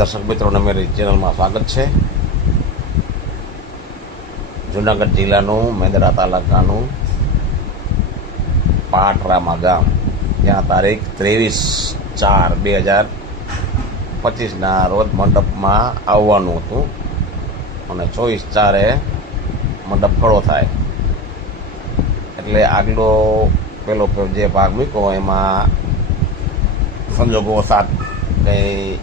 દર્શક મિત્રોને મારી ચેનલમાં સ્વાગત છે. જુનાગઢ જિલ્લાનું મેંદરા તાલુકાનું પાટરામા ગામ, ત્યાં તારીખ 23/4/2025ના રોજ મંડપમાં આવવાનું હતું અને 24/4 મંડપ ખડો થાય. એટલે આગલો પેલો જે ભાગ મૂક્યો એમાં સંજોગો સાથ કંઈ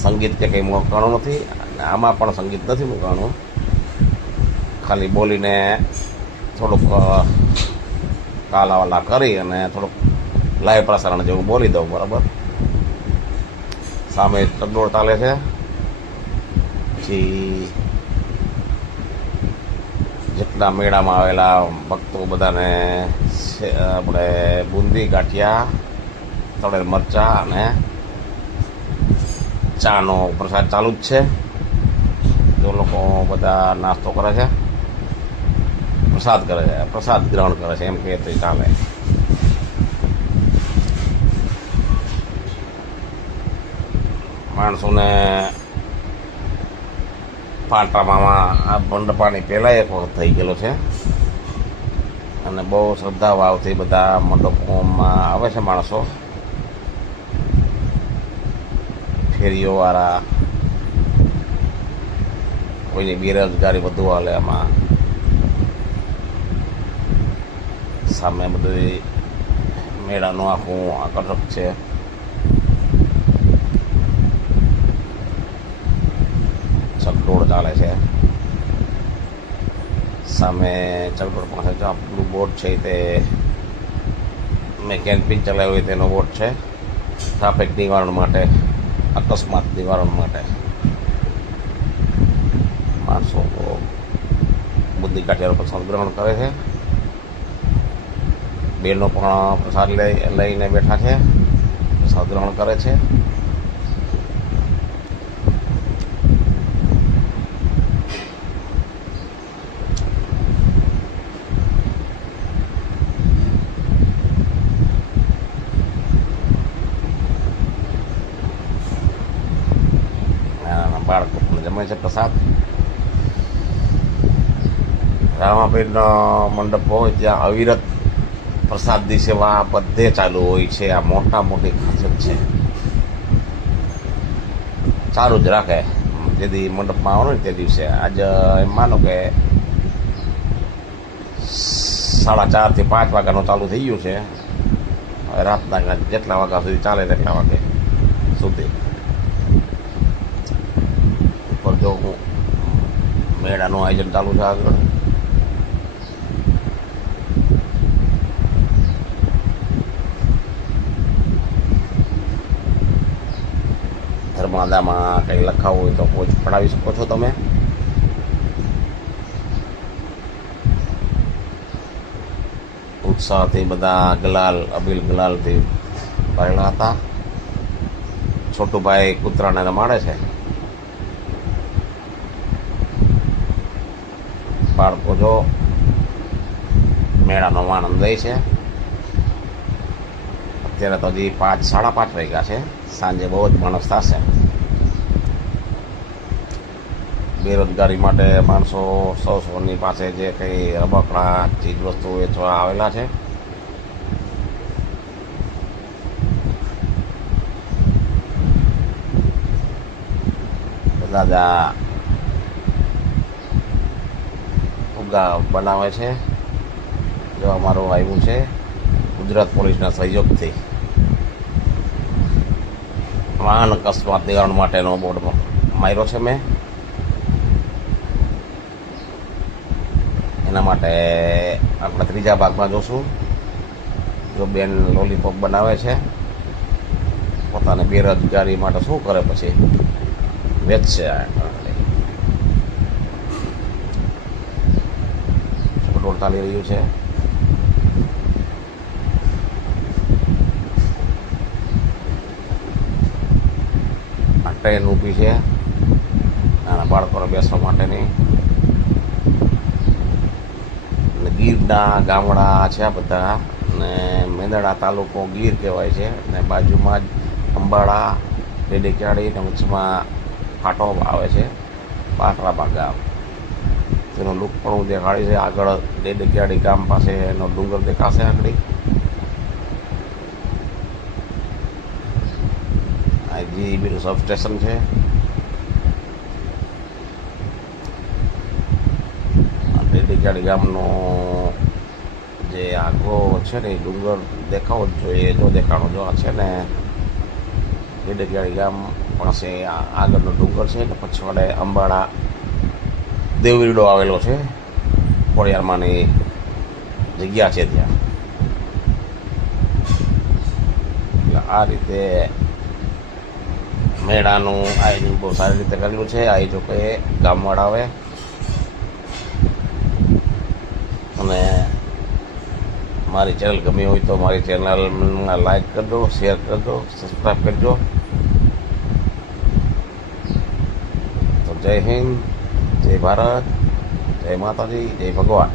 સંગીત કે કંઈ મૂકવાનું નથી, અને આમાં પણ સંગીત નથી મૂકવાનું. ખાલી બોલીને થોડુંક કાલાવાલા કરી અને થોડુંક લાઈવ પ્રસારણ જેવું બોલી દઉં. બરાબર. સામે ચકડોળ ચાલે છે. પછી જેટલા મેળામાં આવેલા ભક્તો બધાને આપણે બુંદી, ગાંઠિયા, તળેલ મરચાં અને ચાનો પ્રસાદ ચાલુ જ છે. જો લોકો બધા નાસ્તો કરે છે, પ્રસાદ કરે છે, પ્રસાદ ગ્રહણ કરે છે, એમ કે તો ચાલે. માણસોને પાટરામાં આ મંડપાની પહેલાં એક વખત થઈ ગયેલો છે અને બહુ શ્રદ્ધા ભાવથી બધા મંડપોમાં આવે છે માણસો. ફેરીઓવાળા, કોઈની બેરોજગારી વધુ હાલે એમાં. સામે બધું મેળાનું આખું આકર્ષક છે. ચકડોળ ચાલે છે. સામે ચકડોળ પાસે જો આપણું બોટ છે તે મેં કેમ્પિંગ ચલાવ્યું હોય તેનો બોટ છે, ટ્રાફિક નિવારણ માટે, અકસ્માત નિવારણ માટે. માણસો બુદ્ધિ કાઠિયારો પ્રસાદ ગ્રહણ કરે છે. બેનો પણ પ્રસાદ લઈને બેઠા છે, પ્રસાદ ગ્રહણ કરે છે. બાળકો પણ જમે છે પ્રસાદ. રામાપીરનો મંડપ હોય ત્યાં અવિરત પ્રસાદની સેવા બધે ચાલુ હોય છે. આ મોટા મોટી ખાસિયત છે. ચાલુ જ રાખે જે દી મંડપમાં આવવાનું ને તે દિવસે. આજે એમ માનો કે 4:30 થી 5 વાગ્યાનું ચાલુ થઈ ગયું છે. હવે રાતના જેટલા વાગ્યા સુધી ચાલે તેટલા વાગે સુધી. જો મેળાનું આયોજન ચાલુ છે આગળ. ધર્માદામાં કંઈ લખાવું હોય તો પડાવી શકો છો તમે. ઉત્સાહથી બધા અબીલ ગુલાલથી ભરેલા હતા. છોટુભાઈ કૂતરાને રમાડે છે. બાળકો જો મેળાનો આનંદ લે છે. અત્યારે તો હજી 5-5:30 વાગ્યા છે. સાંજે બહુ જ માણસ થશે. બેરોજગારી માટે માણસો સૌની પાસે જે કંઈ રમકડા ચીજ વસ્તુ વેચવા આવેલા છે. દાદા બનાવે છે. જો અમારું આવ્યું છે ગુજરાત પોલીસના સહયોગથી. વાહન અકસ્માત નિવારણ માટેનો બોર્ડ માર્યો છે મેં. એના માટે આપણે ત્રીજા ભાગમાં જોશું. જો બેન લોલીપોપ બનાવે છે, પોતાની બેરોજગારી માટે શું કરે, પછી વેચશે. ચાલી રહ્યું છે. આ ટ્રેન ઊભી છે નાના બાળકોને બેસવા માટેની. ગીરના ગામડા છે આ બધા, અને મેંદરડા તાલુકો ગીર કહેવાય છે. અને બાજુમાં જ અંબાડા, ડેડીકેવાડી, ને વચમાં ફાટો આવે છે પાટરાબા ગામ. તેનો લુક પણ હું દેખાડી છે. આગળ ડેડિયાળી ગામ પાસે એનો ડુંગર દેખાશે. આગળ આ જીબીનું સબસ્ટેશન છે. ડેડિયાળી ગામનો જે આગો છે ને એ ડુંગર દેખાવો જ જોઈએ. જો દેખાણો જો આ છે ને ડેડિયાળી ગામ પાસે આગળનો ડુંગર છે ને પછવાડે અંબાડા દેવવીરડો આવેલો છે. ખોડિયારમાંની જગ્યા છે ત્યાં. એટલે આ રીતે મેળાનું આયોજન બહુ સારી રીતે કરેલું છે. આયોજકોએ ગામવાળાઓએ. અને મારી ચેનલ ગમી હોય તો મારી ચેનલમાં લાઈક કરજો, શેર કરજો, સબસ્ક્રાઈબ કરજો. તો જય હિન્દ, જય ભારત, જય માતાજી, જય ભગવાન.